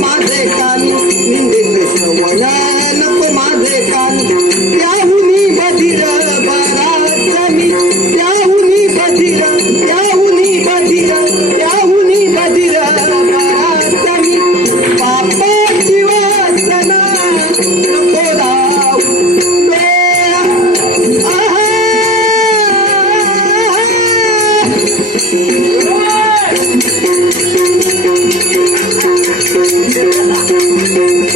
माझे कान कृष्ण श्रवण नको माझे कान